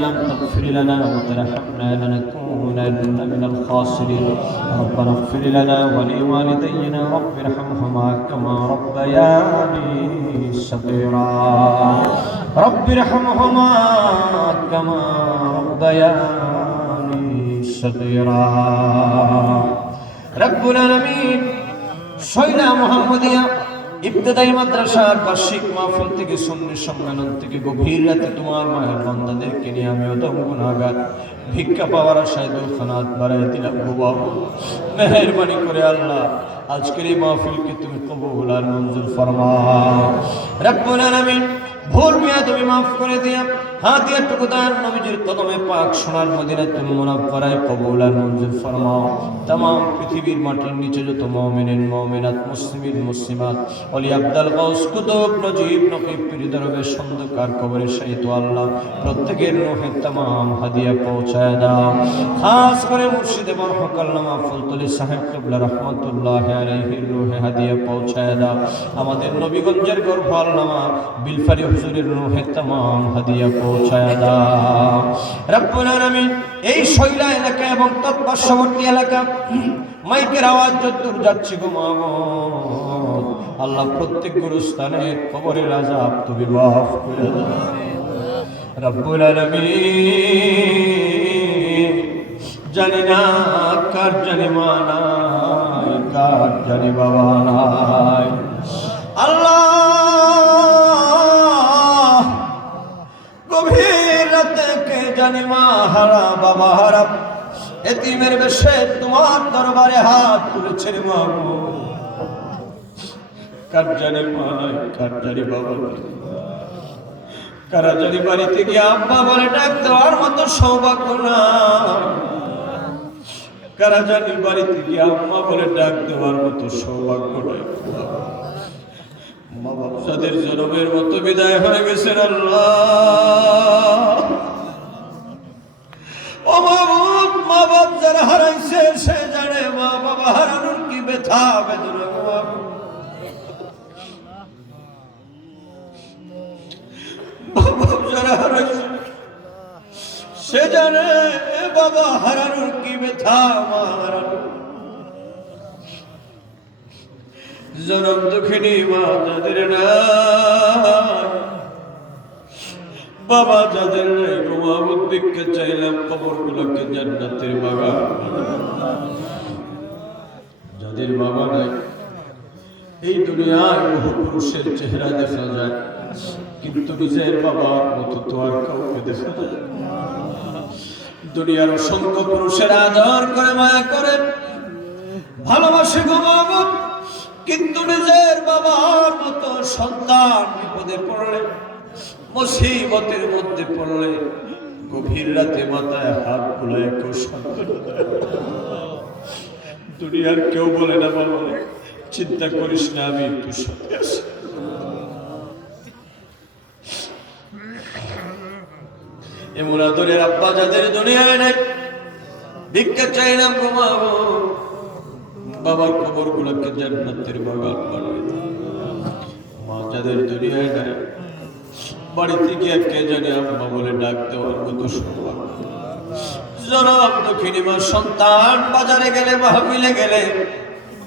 لم تغفر لنا وترحمنا لنكونن من الخاسرين ربنا اغفر لنا ولوالدينا رب ارحمهما كما ربياني صغيرا رب ارحمهما كما ربياني صغيرا رب العالمين শৈলা মুহাম্মদিয়া ইবতেদায়ী মাদ্রাসার বার্ষিক মাহফিল থেকে সুন্নি সম্মেলন থেকে গভীর রাতে তোমার মায়ের বান্দাদেরকে নিয়ে আমি অদম গুনাহগার ভিক্ষা পাওয়ার আশায় দুখানাত বাড়াই দিলাম গো বাবা মেহেরবানি করে আল্লাহ আজকের এই মাহফিলকে তুমি কবুল আর মঞ্জুর ফরমাও রব্বুল আলামিন ভুল মিয়া তুমি মাফ করে দিয়া হাতিয়ার টুকুদার নবীজির কদমে পাক সোনার মদিনাতুল মুনাওয়ারায় কবুল আর মঞ্জুর ফরমাও तमाम পৃথিবীর মাটির নিচে যত মুমিনিন মুমিনাত মুসলিমিন মুসলিমাত ওলি আব্দুল গাউস কুতুব নজিব নকিব পীর দরবেশ সন্দকার কবরে শাহিদ আল্লাহ প্রত্যেকের রূহে तमाम হাদিয়া পৌঁছায় দাও খাস করে মুর্শিদে বরহক আল্লামা ফুলতলি সাহেব কিবলা রাহমাতুল্লাহ আলাইহির রূহে হাদিয়া পৌঁছায় দাও আমাদের নবীগঞ্জের গর্ভ আল্লামা বিলফারি হুজুরের রূহে तमाम হাদিয়া পৌঁছায় দাও রব্বুল আলামিন এই শৈলা এলাকা এবং তৎপার্শ্ববর্তী এলাকা মাইকের আওয়াজ যতদূর যাচ্ছে গো মাবুদ আল্লাহ প্রত্যেক গুরুস্থানে কবরের আযাব তুমি মাফ করে দাও রব্বুল আলামিন জানি না কার জানি মা নাই কার জানি বাবা নাই আল্লাহ গভীর রাতে কে জানি মা হারা বাবা হারা এতিমের বেশে তোমার দরবারে হাত তুলেছে রে মাবুদ কার জানি মা নাই কার জানি বাবা কারা জানি বাড়িতে গিয়ে আব্বা বলে ডাক দেওয়ার মতো সৌভাগ্য না কারা জানি বাড়িতে গিয়ে আম্মা বলে ডাক দেওয়ার মতো সৌভাগ্য নাই মা বাবা যাদের জনমের মতো বিদায় হয়ে গেছেন আল্লাহ ও মাবুদ মা বাপ যারা হারাইছে সে জানে মা বাবা হারানোর কি ব্যথা বেদনা যারা হারাইছে সে জানে বাবা হারানোর কি ব্যথা মা হারানোর জনম দুঃখিনী মা যাদের নাই বাবা যাদের নাই গোমাবুদ ভিক্ষা চাইলাম কবরগুলোকে জান্নাতের বাগান যাদের বাবা নাই এই দুনিয়ায় বহু পুরুষের চেহারা দেখা যায় কিন্তু নিজের বাবার মতো তো আর কাউকে দেখা যায় দুনিয়ার অসংখ্য পুরুষের আদর করে মায়া করে ভালোবাসে গো মাবুদ কিন্তু নিজের বাবার মতো সন্তান বিপদে পড়লে মুসিবতের মধ্যে পড়লে গভীর রাতে মাথায় হাত বুলায় কেউ সান্ত্বনা দেয় দুনিয়ার কেউ বলে না বাবা চিন্তা করিস না আমি একটু সাথে আছি এমন আদরের আব্বা যাদের দুনিয়ায় নাই ভিক্ষা চাইলাম গো মাবুদ বাবার কবর গুলোকে জান্নাতের বাগান বানায় মা যাদের দুনিয়ায় নাই বাড়িতে গিয়ে কে জানে আম্মা বলে ডাক দেওয়ার মতো সৌভাগ্য জনম দক্ষিণী মা সন্তান বাজারে গেলে মাহফিলে গেলে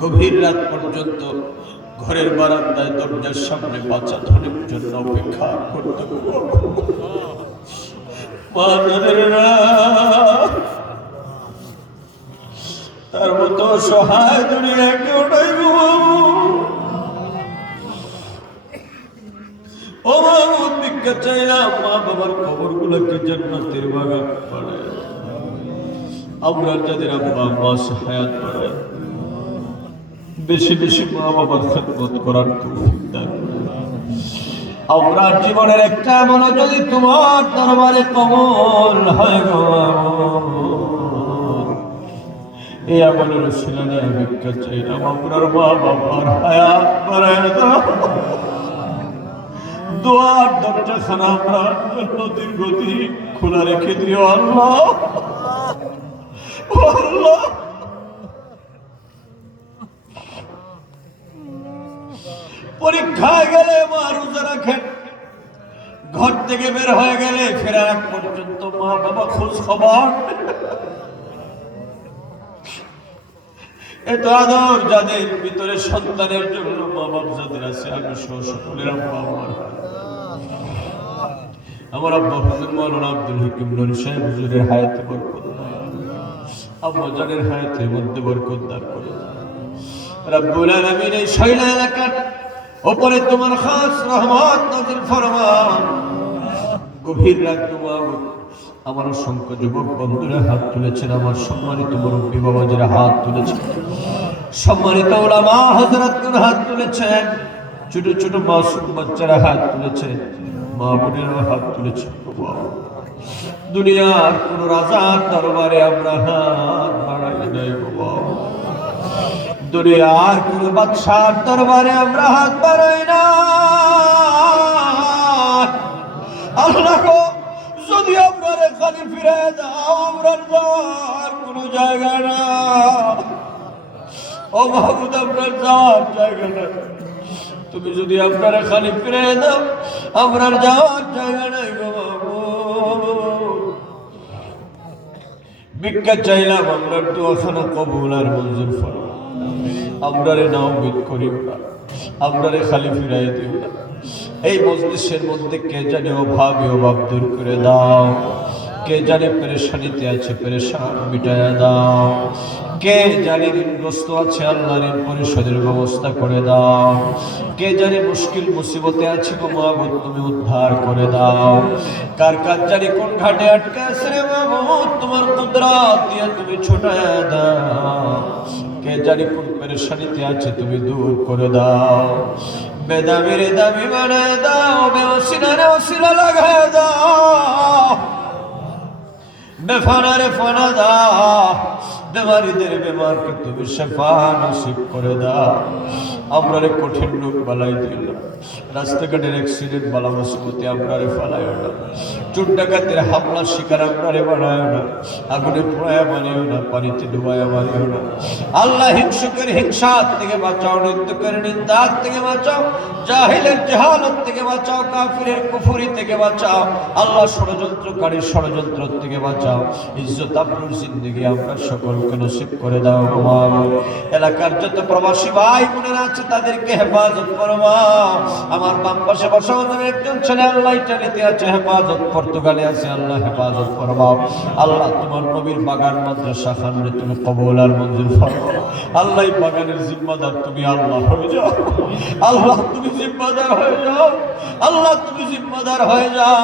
গভীর রাত পর্যন্ত ঘরের বারান্দায় দরজার সামনে বাচ্চা ধনের জন্য অপেক্ষা করতে মা যাদের না তার মতো সহায় দুনিয়া কেউ নাই গো ও মাবুদ ভিক্ষা চাইলাম মা বাবার কবরগুলোকে জান্নাতের বাগান বানায় আমরা যাদের আব্বা আম্মা হায়াত বাড়ায় বেশি বেশি মা বাবার খেদমত করার তৌফিক দান আমরা জীবনের একটা মনে যদি তোমার দরবারে কবুল হয় গো এই আমলের উসিলা নিয়ে ভিক্ষা চাইলাম আপনার মা বাবার হায়াত বাড়ায় দাও দোয়ার দরজাখানা আমরা জান্নাতের গতি খোলা রেখে দিও আল্লাহ আল্লাহ পরীক্ষায় গেলে মা রোজা রাখেন ঘর থেকে বের হয়ে গেলে ফেরার আগ পর্যন্ত মা বাবা খোঁজ খবর। এত আদর যাদের ভিতরে সন্তানের জন্য মা বাবা যাদের আছে, আমি সহ সকলের আব্বা আমার আব্বা হুজুর মাওলানা আব্দুল হাকিম নুরী সাহেব হুজুরের হায়াতে বরকত দান, আম্মা জানের হায়াতের মধ্যে বরকত দান করে রব্বুল আলামিন। এই শৈলা এলাকার উপরে তোমার খাস রহমত নাযিল ফরমান। গভীর রাত আমার অসংখ্য যুবক বন্ধুরা হাত তুলেছেন, আমার সম্মানিত মুরব্বী বাবাজিরা হাত তুলেছেন, সম্মানিত উলামা হযরতগণ হাত তুলেছেন, ছোট ছোট মাসুম বাচ্চারা হাত তুলেছেন, মা বোনেরা হাত তুলেছেন। দুনিয়ার কোন রাজার দরবারে আমরা হাত বাড়াই নাই বাবা, দুনিয়ার কোন বাদশার দরবারে আমরা হাত বাড়াই না। আল্লাহ গো, যদি আপনারে খালি ফিরে দাও, আমরা যাওয়ার কোন জায়গা না। ও মাহবুব, আপনার যাওয়ার জায়গা না। তুমি যদি আপনারা খালি ফিরে দাও, আমরা যাওয়ার জায়গা নাই গো মাহবুব। ভিক্ষা চাইলাম, আমরা দোয়াখানা কবুল আর মঞ্জুর করো। আমরারে নাও বিদ করিও না, আমরারে খালি ফিরাই দিও না। এই মজলিসের মধ্যে কে জানে অভাব দূর করে দাও, কে জানে পেরেশানিতে আছে পেরেশান মিটায়া দাও, কে জানে ঋণগ্রস্ত আছে আল্লাহ ঋণ পরিশোধের ব্যবস্থা করে দাও, কে জানে মুশকিল মুসিবতে আছে গো মাহবুব তুমি উদ্ধার করে দাও। কার কার জানি কোন ঘাটে আটকে আছে রে মাহবুব, তোমার কুদরত দিয়ে তুমি ছোটায়া দাও। কে জানি কোন পেরেশানিতে আছে তুমি দূর করে দাও। বেদামিরে দামি বানায় দাও, বেওসিলারে ওসিলা লাগায় দাও, বেফানারে ফানা দাও, বেমারিদের বেমারকে তুমি শিফা নসিব করে দাও। আমরারে কঠিন রোগ বালাই দিও না, রাস্তাঘাটের অ্যাক্সিডেন্ট বালা মুসিবতে আমরারে ফালাইও না, চোর ডাকাতের হামলার শিকার আমরারে বানায়ও না, আগুনে পোড়ায়া বানিও না, পানিতে ডুবায়া বানিও না। আল্লাহ হিংসুকের হিংসার থেকে বাঁচাও, নিন্দুকের নিন্দার থেকে বাঁচাও, জাহিলের জাহালত থেকে বাঁচাও, কাফিরের কুফরি থেকে বাঁচাও। আল্লাহ ষড়যন্ত্রকারীর ষড়যন্ত্র থেকে বাঁচাও। ইজ্জত আবরুর জিন্দেগি আমরা সকলকে নসিব করে দাও গো মাহবুব। এলাকার যত প্রবাসী ভাই বোনেরা আছে তাদেরকে হেফাজত ফরমাও। আমার বাম পাশে বসা একজন ছেলে আল্লাহ ইটালিতে আছে, হেফাজত পর্তুগালে আছে, আল্লাহ হেফাজত ফরমাও। আল্লাহ তোমার নবীর বাগান মাদ্রাসা খানরে তুমি কবুল আর মঞ্জুর ফরমাও। আল্লাহ বাগানের জিম্মাদার তুমি আল্লাহ হয়ে যাও, আল্লাহ তুমি জিম্মাদার হয়ে যাও, আল্লাহ তুমি জিম্মাদার হয়ে যাও।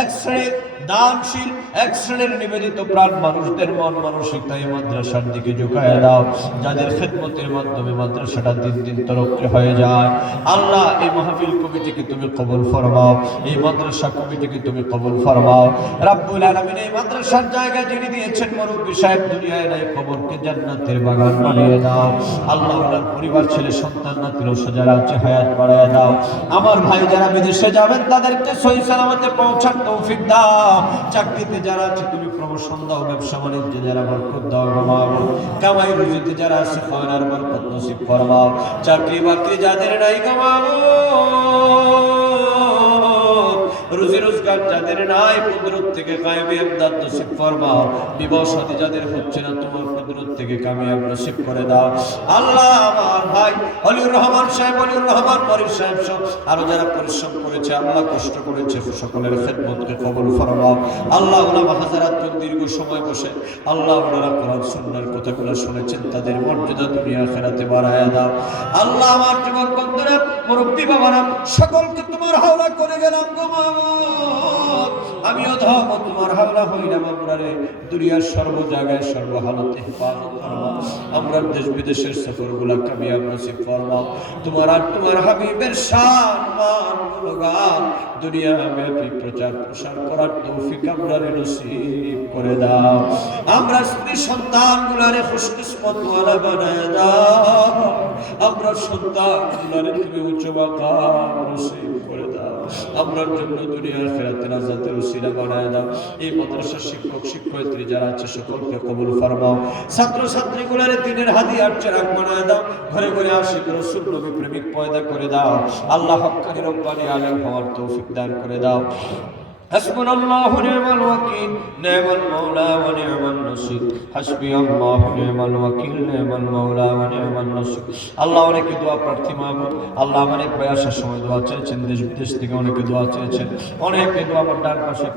এক শ্রেণীর দানশীল, এক শ্রেণীর নিবেদিত প্রাণ মানুষদের মন মানসিকতা এই মাদ্রাসার দিকে ঝুঁকায় দাও, যাদের খেদমতের মাধ্যমে মাদ্রাসাটা দিন দিন তরক্কি হয়ে যায়। আল্লাহ এই মাহফিল কমিটিকে তুমি কবুল ফরমাও, এই মাদ্রাসা কমিটিকে তুমি কবুল ফরমাও। রাব্বুল আলামিন এই মাদ্রাসার জায়গা যিনি দিয়েছেন মুরব্বী সাহেব, দুনিয়ায় নাই কবরকে জান্নাতের বাগান বানিয়ে দাও। আল্লাহ ওনার পরিবার ছেলে সন্তান নাতি যারা আছে হায়াত বাড়ায় দাও। আমার ভাই যারা বিদেশে যাবেন তাদেরকে সহি সালামতে পৌঁছার তৌফিক দাও। চাকরিতে যারা আছে তুমি প্রমোশন দাও, ব্যবসা বাণিজ্যে যারা বরকত দাও গো মাহবুব। কামাই রুজিতে যারা আছে খয়রার বরকত নসিব ফরমাও। চাকরি বাকরি যাদের নাই গো মাহবুব, রুজি রোজগার যাদের নাই কুদরত থেকে কায়েমে ইমদাদ নসিব ফরমাও। বিবাহ শাদী যাদের হচ্ছে না তোমার কুদরত থেকে কামিয়াব নসিব করে দাও। আল্লাহ আমার ভাই অলিউর রহমান সাহেব, অলিউর রহমান মরির সাহেব সব আরো যারা পরিশ্রম করেছে, আল্লাহ কষ্ট করেছে, সকলের খেদমতকে কবুল ফরমাও। আল্লাহ উলামা হাজারাত দীর্ঘ সময় বসে আল্লাহ ওনারা কোরআন সুন্নাহর কথাগুলো শুনেছেন, তাদের মর্যাদা দুনিয়া আখিরাতে বাড়ায়া দাও। আল্লাহ আমার যুবক বন্ধুরা, মুরব্বী বাবারা সকলকে তোমার হাওলা করে গেলাম গো মাহবুব। আমিও ধর্ম তোমার হাওলা হইলাম। আমরারে দুনিয়ার সর্ব জায়গায় সর্ব হালতে হেফাজত ফরমাও। আমরা দেশ বিদেশের সফরগুলো কামিয়াব নসিব ফরমাও। তোমার আর তোমার হাবিবের শান মান গুণগান দুনিয়া ব্যাপী প্রচার প্রসার করার তৌফিক আমরারে নসিব করে দাও। আমরা স্ত্রী সন্তানগুলারে খুশকিসমত ওয়ালা বানায় দাও। আমরা সন্তানগুলারে তুমি উচ্চ মাকাম নসিব করে দাও। আমরার জন্য দুনিয়া আখিরাতে নাজাতের উসিলা বানায় দাও। এই মাদ্রাসার শিক্ষক শিক্ষয়িত্রী যারা আছে সকলকে কবুল ফরমাও। ছাত্র ছাত্রীগুলোর দিনের হাদিয়ার চেরাগ বানায় দাও। ঘরে ঘরে আশিক রাসূল নবী প্রেমিক পয়দা করে দাও। আল্লাহ হক্কানি রব্বানি আলেম হওয়ার তৌফিক দান করে দাও। حسبنا الله ونعم الوكيل نعم المولى ونعم النصير حسبي الله نعم الوكيل نعم المولى ونعم النصير আল্লাহ অনেকে দোয়া প্রার্থী মাহবুব আল্লাহ অনেক ভাই আসার সময় দোয়া চেয়েছেন দেশ বিদেশ থেকে অনেকে দোয়া চেয়েছেন অনেকে দোয়া আমার ডান পাশে